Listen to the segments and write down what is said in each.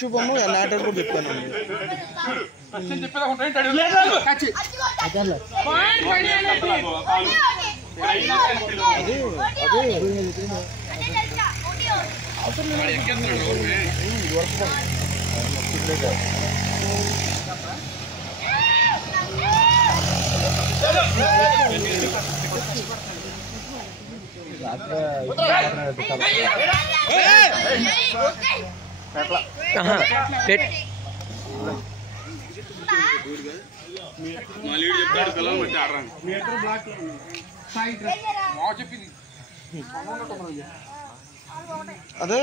శుభము నాటర్ కూడా చెప్పాను అదే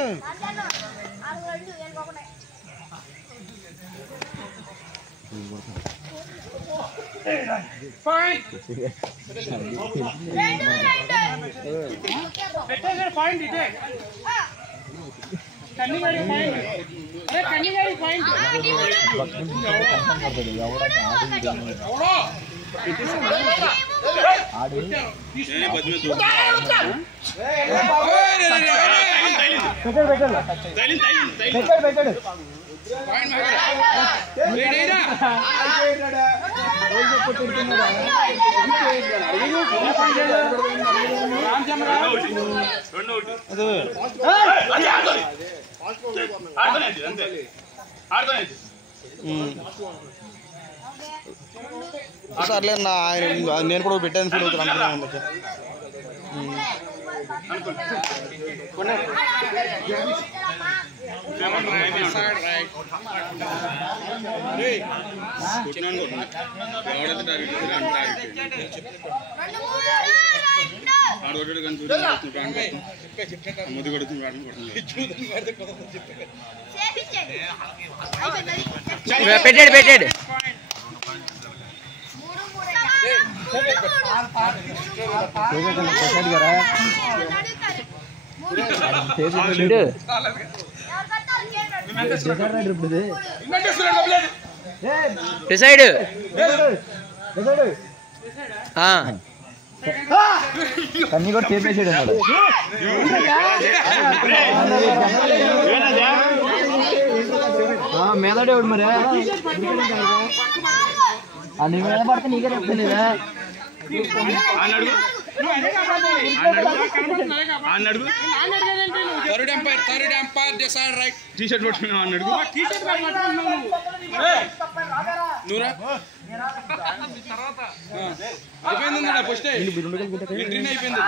సర్లే నా నేను కూడా పెట్టాను ఫీల్ అవుతాను అనుకున్నాను పెట్టాడు పెట్టాడు డిసైడ్ కన్నీ కూడా చేపేసాడు అన్నాడు మేదాడేవాడు మరి నీ మీద పడితే నీకే చెప్తలేదా టీషర్ట్ పట్టుకున్నావు అన్నాడు అయిపోయింది ఫస్ట్ అయిపోయింది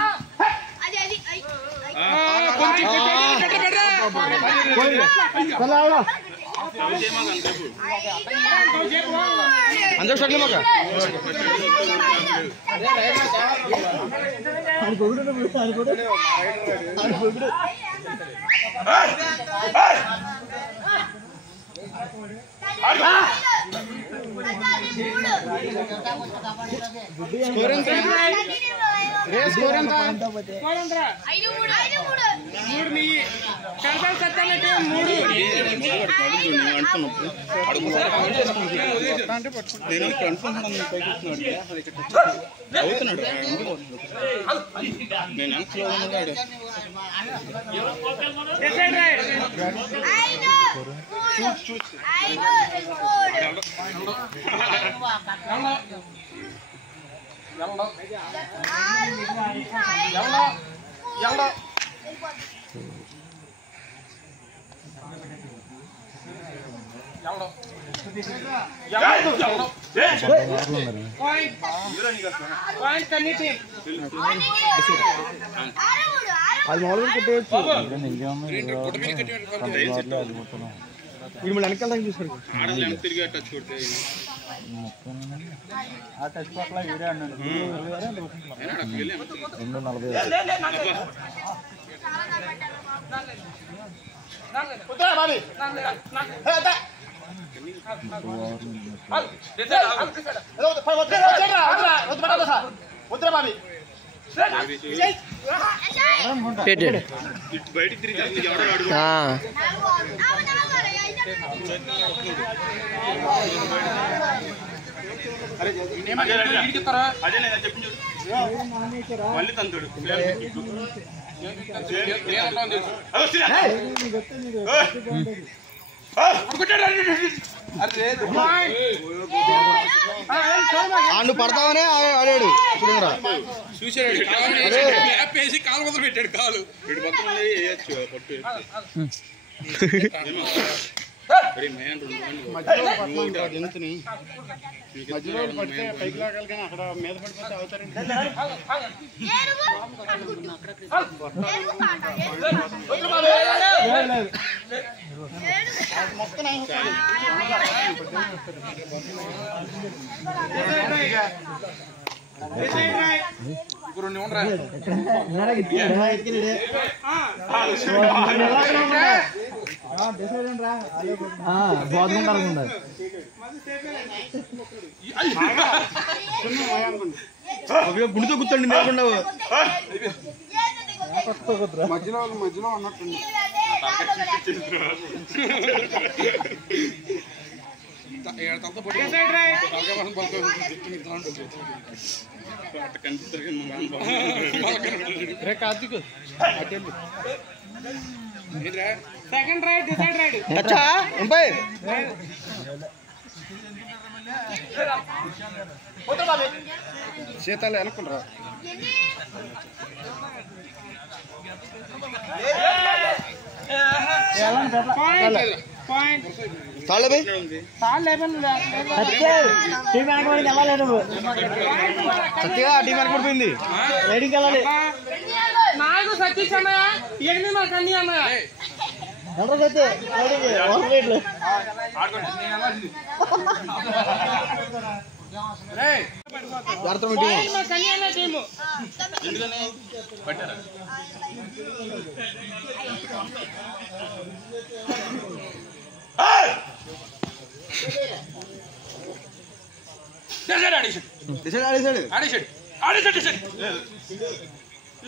అందరూ స్టక్లే మాక స్కోర్ ఎంత స్కోర్ ఎంత అవుతున్నాడు నేను అనుకున్నాడు అది మామూలుగా కొట్టేయచ్చు మిమ్మల్ని వెనకాల దాకా చూసుకోండి ఆ టచ్ పట్ల వీరే అన్నాడు 240 పెట్టాడు అదే నేను చెప్పింది మళ్ళీ తంతుడు నువ్వు పడతావనే ఆడాడు చూసాడు కాలు మొదలు పెట్టాడు కాలు వీడు మొత్తం వేయచ్చు పట్టు మధ్యలో పడితే పైకి లాగాలి కానీ అక్కడ మీద పడిపోతే అవుతారండి. గుడితో గుర్తండి నేర్చుకున్నావు మధ్యలో మధ్యలో ఉన్నట్టుంది. సెకండ్ రైట్ డిసైడ్ రైట్ శీతాలు వెనక్కుండ్రా సత్యగా టీం వెనకబడిపోయింది నాకు సతీష్ అన్నయ్య ఎనిమిది మాకు అన్ని అన్నయ్య టీము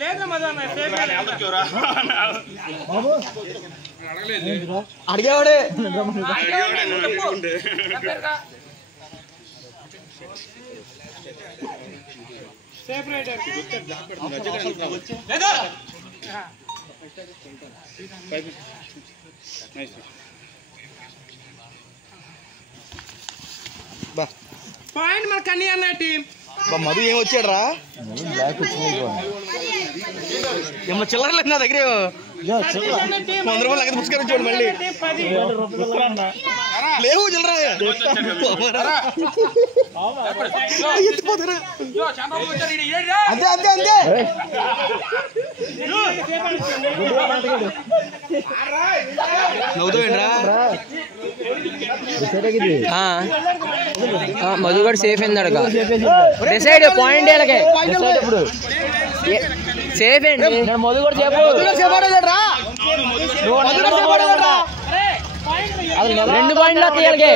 లేదా అడిగేవాడే సేఫ్ రైడర్ పాయింట్ మరి కన్నీ అన్న టీం మధు ఏం వచ్చాడు రా ఏమన్నా చిల్లర లేదు నా దగ్గర 100 రూపాయలు దగ్గర పుస్తకం చూడు మళ్ళీ లేవు చిల్లర ఎత్తిపోతారా అంతే అంతే అంతే నవ్వుతావేంట్రా మధుగడ్ సేఫ్ అయింది అడగ డిసైడ్ పాయింట్ సేఫ్ అండి మధుగడ్ రెండు పాయింట్లు తీయాలి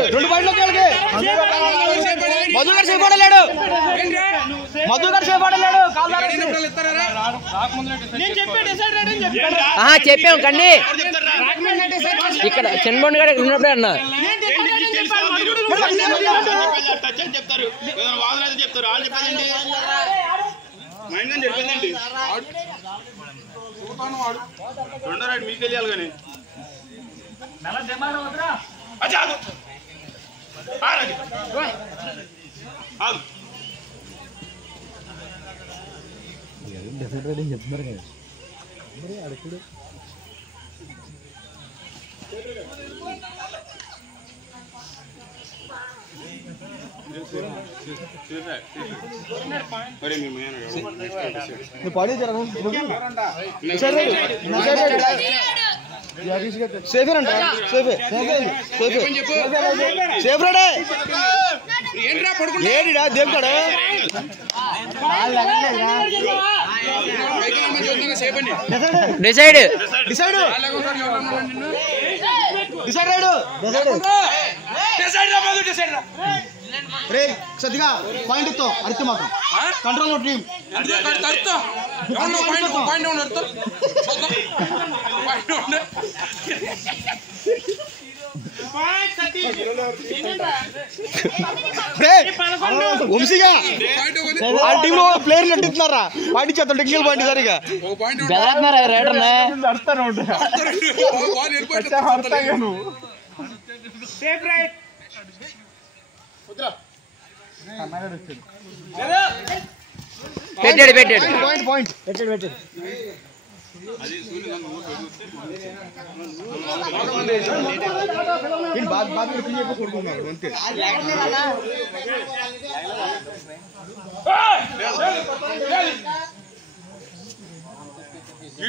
మధుగడ్ సేఫ్ ఆడలేడు మధుగడ్ సేఫ్ ఆడలేడు చెప్పాం కండి ఇక్కడ చంద్రబాబు గారు ఉన్నప్పుడే అన్నా చెప్తారు చెప్తారు వాళ్ళు చెప్పండి మైండ్ అని చెప్పిందండి రెండో రైట్ మీకు తెలియాలి కానీ చెప్తున్నారు కదా సేఫేనంట సేఫే సేఫ్ రాడే ఏడిడా దేవుడా డిసైడ్ డిసైడ్ రే సత్తిగా పాయింట్ ఇస్తాం అడితే మాత్రం కంట్రోల్ టీం వంశీగా ఆ టీంలో ప్లేయర్లు నటిస్తున్నారా పాటించేస్తాం టెక్నికల్ పాయింట్ సరిగా పెట్టాడు పాయింట్ కొడుకున్నారు అంతే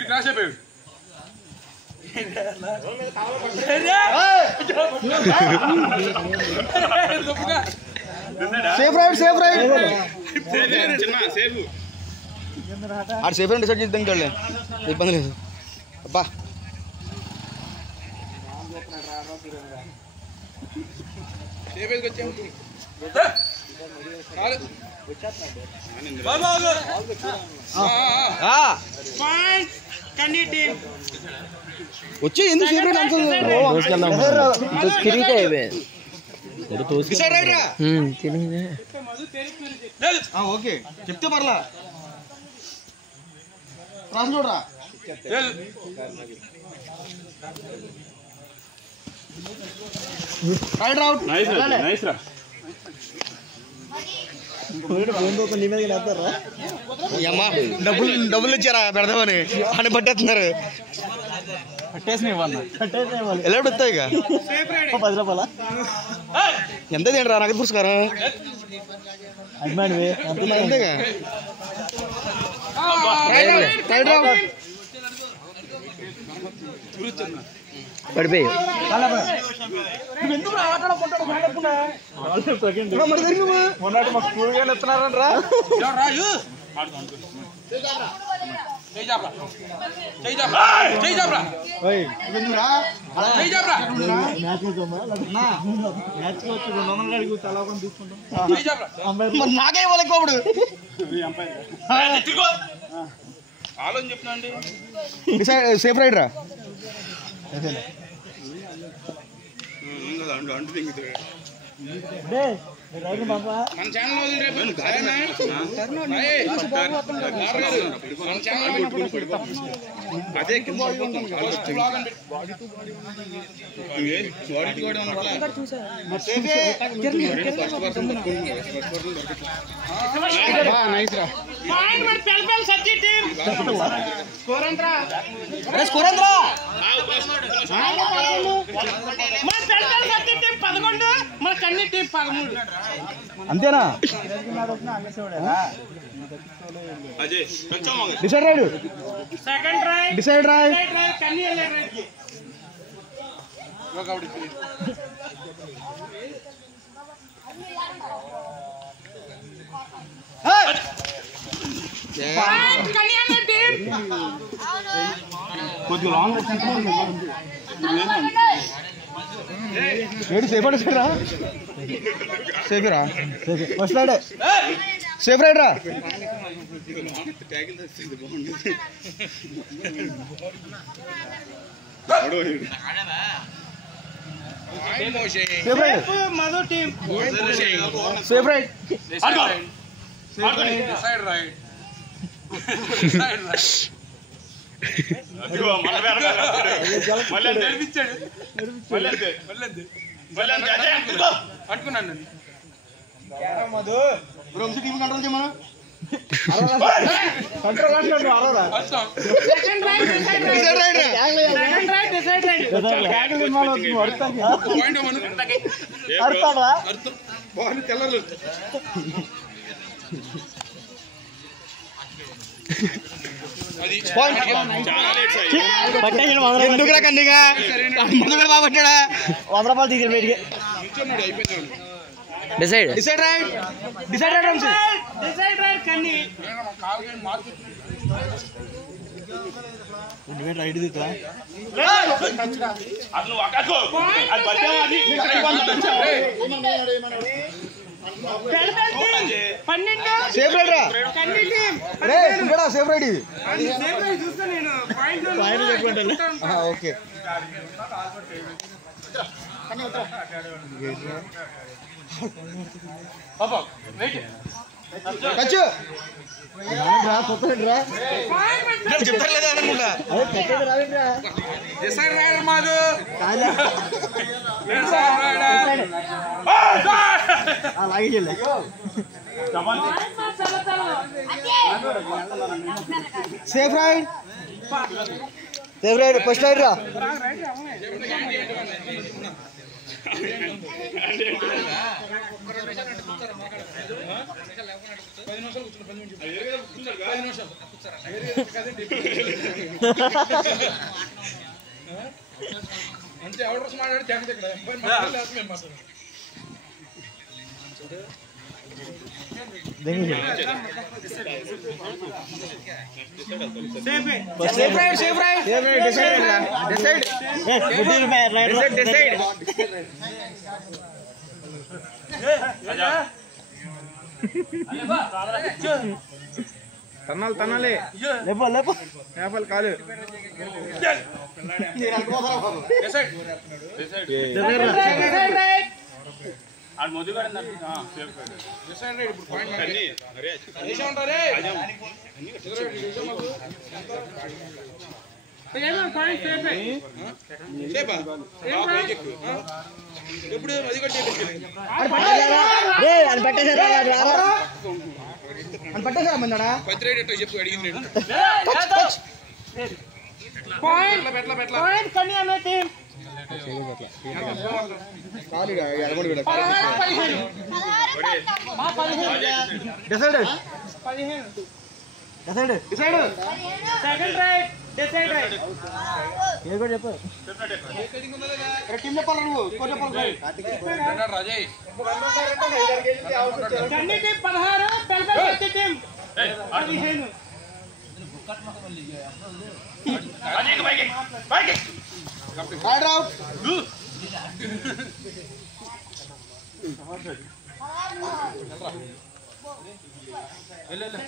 క్రాష్ అయిపోయాడు సేఫ్ రైడ్ ఆడు సేఫ్ రైడ్ డిసైడ్ చేద్దాం కళ్ళే ఇబ్బంది లేదు అబ్బా వచ్చి ఎందుకు సేఫ్ రైడ్ ఓకే చెప్తే పర్లా రాసి చూడరా రైడ్ అవుట్ నైస్ రా డబ్బులు ఇచ్చారా పెడదామని అని పట్టేస్తున్నారు ఎలా వస్తాయి ఇక 10 రూపాయల ఎంత తింటారా నగదు పురస్కారం అంతేగా పడిపోయి మొన్నటి మాకు స్కూల్ గానే ఎత్తున్నారంట్రా నాకే వాళ్ళకి అప్పుడు ఆలోచన చెప్తున్నా అండి సేఫ్ రైడ్ రా మన ఛానల్ అదే అంతేనా డిసైడ్ రైడ్ డిసైడ్ రైడ్ కొద్దిగా లాంగ్ ఏడు సేఫ్ రా సేఫ్ రా ఫస్ట్ రైడ్ సేఫ్ రైడ్ రా సేఫ్ రైడ్ పట్టుకున్నాను కంట్రోల్ చేయమా తెల్లలు ఎందుకురా కన్నీగా బాగా పట్టాడా 100 రూపాయలు తీసి బయటికి decide decide ride decide ride Vamshi decide ride కన్నీ రైడ్ దిగుతా అది నువ్వు అక్కకో అది బచ్చా అది 12 సేఫ్ రైడ్ రా రే ఇంకడా సేఫ్ రైడ్ ఇది సేఫ్ రైడ్ చూస్తా నేను పాయింట్ ఓకే చెప్తారు లేదా అనుకుంటా అలాగే సేఫ్ రైడ్ ఫస్ట్ రైడ్ రా అంటే ఎవరు మాట్లాడి ఇక్కడ తన్నాలి లేపాలి కాదు ఎప్పుడు అది కూడా పట్టేసారా మందడా పత్రేట చెప్పు అడిగింది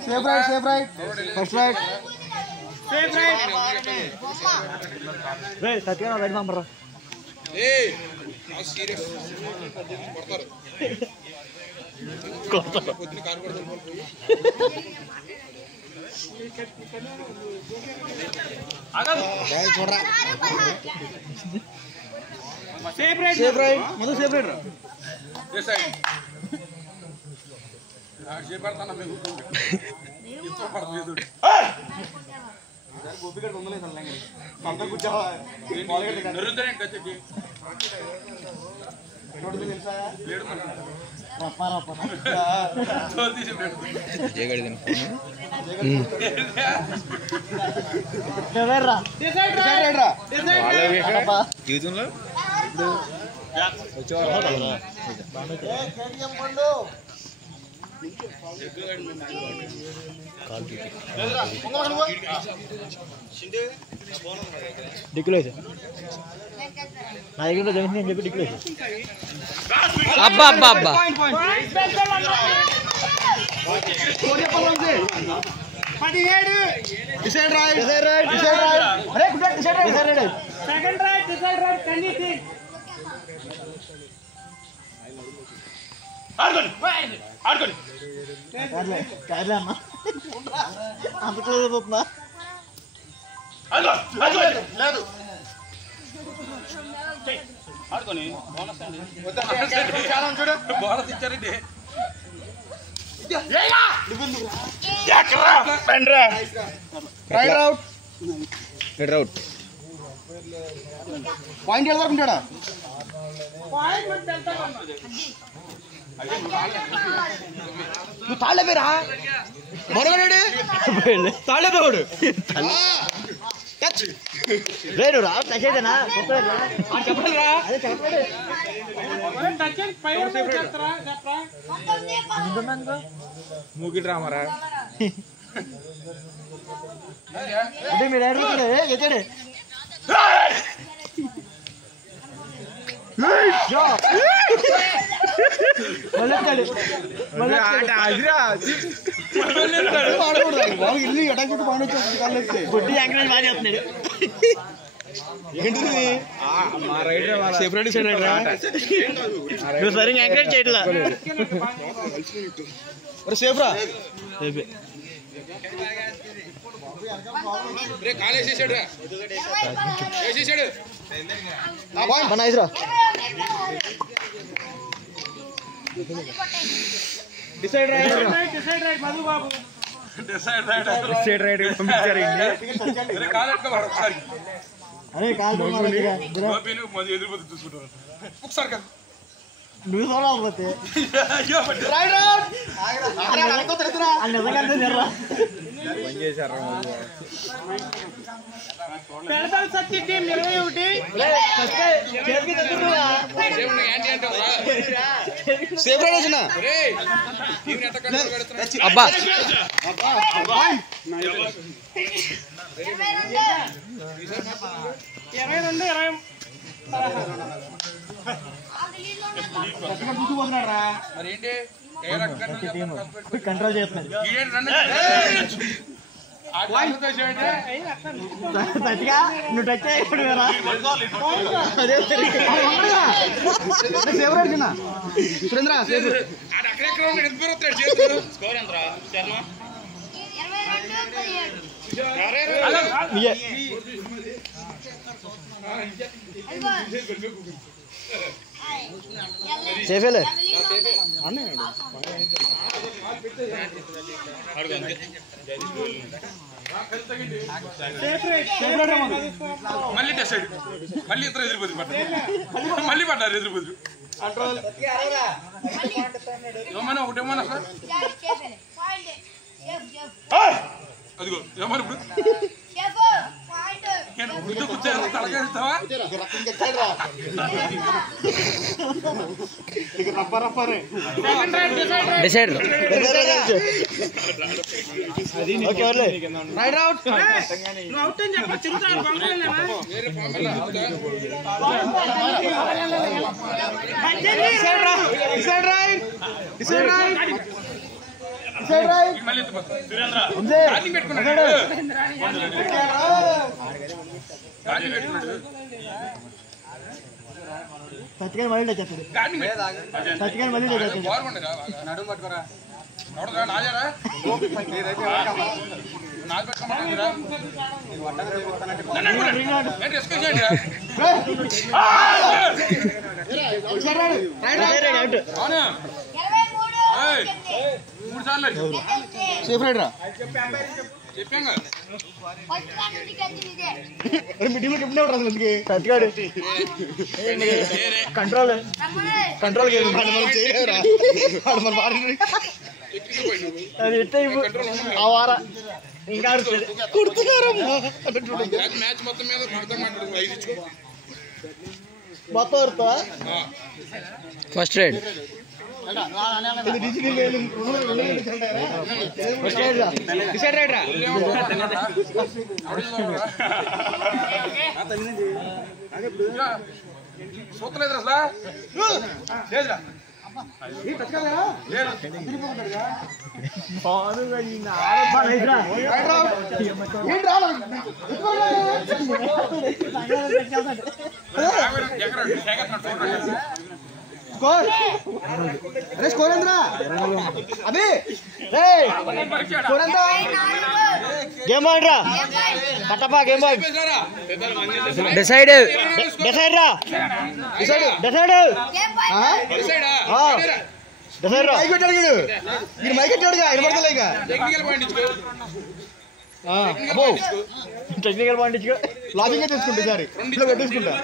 సేఫ్ రైట్ ఫస్ట్ రైట్ సత్యనా రైట్ నంబర్ పొద్దున కారు కొడతారు చూడరా సేఫ్ రైట్ ముందు సేఫ్ రైట్ జీవితంలో డిక్లేర్ నా దగ్గర జంక్షన్ అని చెప్పి డిక్లేర్ అబ్బా అబ్బా అబ్బా అంత క్లోజ్ అయిపోతుందా బోనస్ ఇచ్చారండి రైట్ అవుట్ పాయింట్ ఎదుర్కొంటాడా నువ్వు తాళ్ళ పేరా మనగడు తాళేదోడు రేడు రా టచ్చేదేనా చెప్పాలి రా అదే చెప్పండి మూకి డ్రామారా అంటే మీరు అడుగుతుండే ఎక్కడే గుడ్డి ఎంకరేజ్ బాగా చేస్తున్నాడు ఏంటిది సేఫ్ రైడ్ సైడ్ రైడరా నువ్వు సరిగ్గా ఎంకరేజ్ చేయట్లా సేఫ్ రా సేఫే కాలు వేసేసాడు వేసేసాడు మన ఐదురా decide ride Madhubabu decide ride పంపించారు కాలు ఎట్టుకోవాలి ఒకసారి అరే కాలు ఎదురుపోతే చూసుకుంటారు ఒకసారి కదా నువ్వు చూడకపోతే సేఫ్ రైడ్ వచ్చిన అబ్బా కంట్రోల్ చేస్తున్నాడు నువ్వు టచ్ అయ్యాడు సేఫ్ రైడ్ చిన్న సురేంద్ర సేఫ్ సేఫేలే మళ్ళీ డిసైడ్ మళ్ళీ ఇద్దరు ఎదురుపోదు పడ్డారు మళ్ళీ పడ్డారు ఎదురుపోదు ఏమన్నా ఒకటేమన్నా సార్ అదిగో ఏమన్నా ఇప్పుడు కూర్చో తలకేస్తావా డిసైడ్ ఓకే రైడ్ అవుట్ మళ్ళీ పెట్టుకున్నాడు సత్యగాని మళ్ళీ వచ్చేస్తాడు సత్యగాని మళ్ళీ నడుము పట్టుకోరా నడురా నాజారా నాది పెట్టుకోమంటారా అవునా 3 సార్లు సేఫ్ రైడ్ రా చెప్పాను సత్యగాడు కంట్రోల్ కంట్రోల్ చేయలేదురా అది ఎట్లా ఆ వార ఇంకా మ్యాచ్ మొత్తం మీద అర్థం మాట్లాడు 5 ఇచ్చుకో మొత్తం ఫస్ట్ రైడ్ డిసైడ్ రైడ్ రా సూతలేదు అసలు లేదురా అరే స్కోర్ ఎంతరా అభి స్కోర్ ఎంత గేమ్ ఆడరా కట్టపా గేమ్ ఆడు డిసైడ్ డిసైడ్ రా డిసైడ్ డిసైడ్ డిసైడ్ రా మైక్ పెట్టాడు వీడు మైక్ పెట్టాడుగా వినపడతలే ఇక టెక్నికల్ పాయింట్ ఇచ్చుకో అబ్బో టెక్నికల్ పాయింట్ ఇచ్చుకో లాజింగ్ తీసుకుంటా సార్ ఇంట్లో పెట్టేసుకుంటా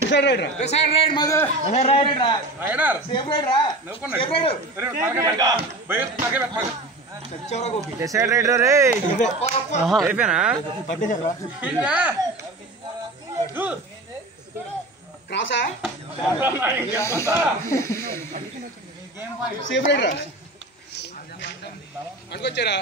డిసైడ్ రైడ్ రా decide ride Madhu rider safe ride రా నవ్వుకున్నాడు సేఫ్ రైడ్ భయ తగే పెట్ట డిసైడ్ రైడ్ రే అయిపోయినా పట్టేశారా క్రాసా సేఫ్ రైడ్ రా అనుకొచ్చారా